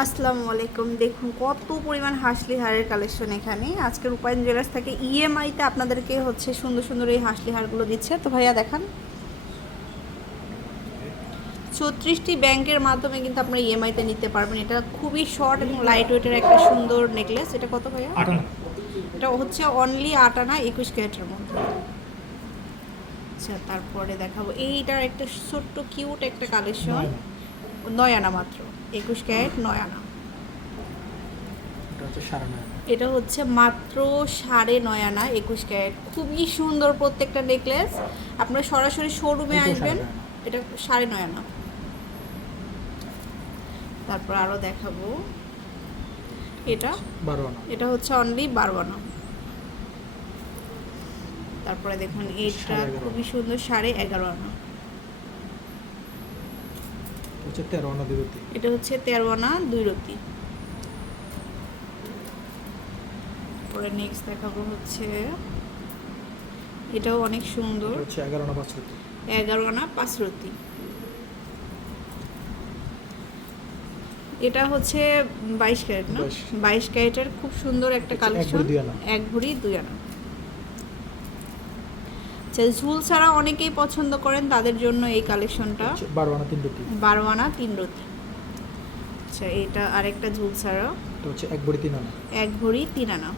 আসসালামু আলাইকুম। দেখুন কত পরিমাণ হাসলি হারের কালেকশন এখানে। আজকে রূপায়ণ জুয়েলার্স থেকে ইএমআইতে আপনাদেরকে হচ্ছে সুন্দর সুন্দর এই হাসলি হারগুলো দিচ্ছে। তো ভাইয়া দেখান। ছত্রিশটি ব্যাংকের মাধ্যমে কিন্তু আপনারা ইএমআইতে নিতে পারবেন। এটা খুবই শর্ট এবং লাইট ওয়েটের একটা সুন্দর নেকলেস এটা কত ভাইয়া? এটা হচ্ছে অনলি আট আনা একুশ ক্যারেটের মধ্যে। আচ্ছা তারপরে দেখাবো। এইটার একটা ছোট্ট কিউট একটা কালেকশন নয় আনা মাত্র একুশ ক্যারেট নয় আনা এটা হচ্ছে মাত্র সাড়ে নয় আনা একুশ ক্যারেট। খুবই সুন্দর প্রত্যেকটা নেকলেস। আপনারা সরাসরি শোরুমে আসবেন। এটা সাড়ে নয় আনা তারপর আরও দেখাবো। এটা বারো আনা এটা হচ্ছে অনলি বারো আনা তারপরে দেখুন এটা খুবই সুন্দর সাড়ে এগারো আনা হচ্ছে তেরো আনা বিরতি এটা হচ্ছে তেরো আনা দুই রতি পরে নেক্সট দেখাবো হচ্ছে এটাও অনেক সুন্দর। হচ্ছে এগারো আনা পাঁচ রুটি। এগারো আনা পাঁচ রতি এটা হচ্ছে বাইশ ক্যারেট না? বাইশ। ক্যারেটের খুব সুন্দর একটা কালেকশন। এক ভরি দুই আনা। আচ্ছা ঝুল ছাড়া অনেকেই পছন্দ করেন তাদের জন্য এই কালেকশনটা। হচ্ছে বারো আনা তিন রুটি। বারো আনা তিন রতি আচ্ছা এটা আরেকটা ঝুল ছাড়া এটা হচ্ছে এক বড়ি তিন আনা। এক ভরি তিন আনা।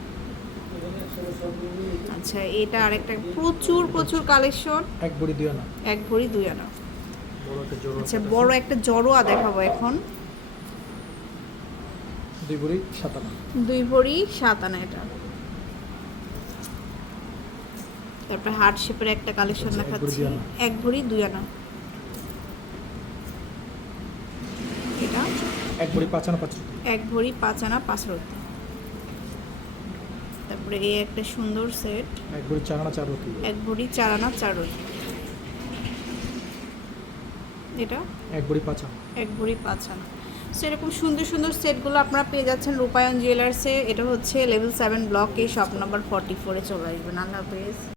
আচ্ছা এটা আরেকটা প্রচুর প্রচুর কালেকশন। এক বড়ি দুই আনা। এক ভরি দুই আনা। আচ্ছা বড় একটা জড়োয়া দেখাবো এখন। দুই বড়ি সাত আনা। দুই ভরি সাত আনা এটা। তারপরে হার্ট শেপের একটা কালেকশন আচ্ছা, ভরি দেখাচ্ছি। এক ভরি দুই আনা। এটা? এক ভরি পাঁচ আনা পাঁচ এক ভরি পাঁচ আনা পাঁচ রতি তারপরে এই একটা সুন্দর সেট এক ভরি চার আনা চার রুটি। এক ভরি চার আনা চার রতি এটা? এক ভরি পাঁচ আনা। এক ভরি পাঁচ আনা। সো এরকম সুন্দর সুন্দর সেটগুলো আপনারা পেয়ে যাচ্ছেন রূপায়ণ জুয়েলার্সে এটা হচ্ছে লেভেল সেভেন ব্লকে শপ নাম্বার ফর্টি ফোরে চলে আসবেন। আল্লাহ হাফেজ।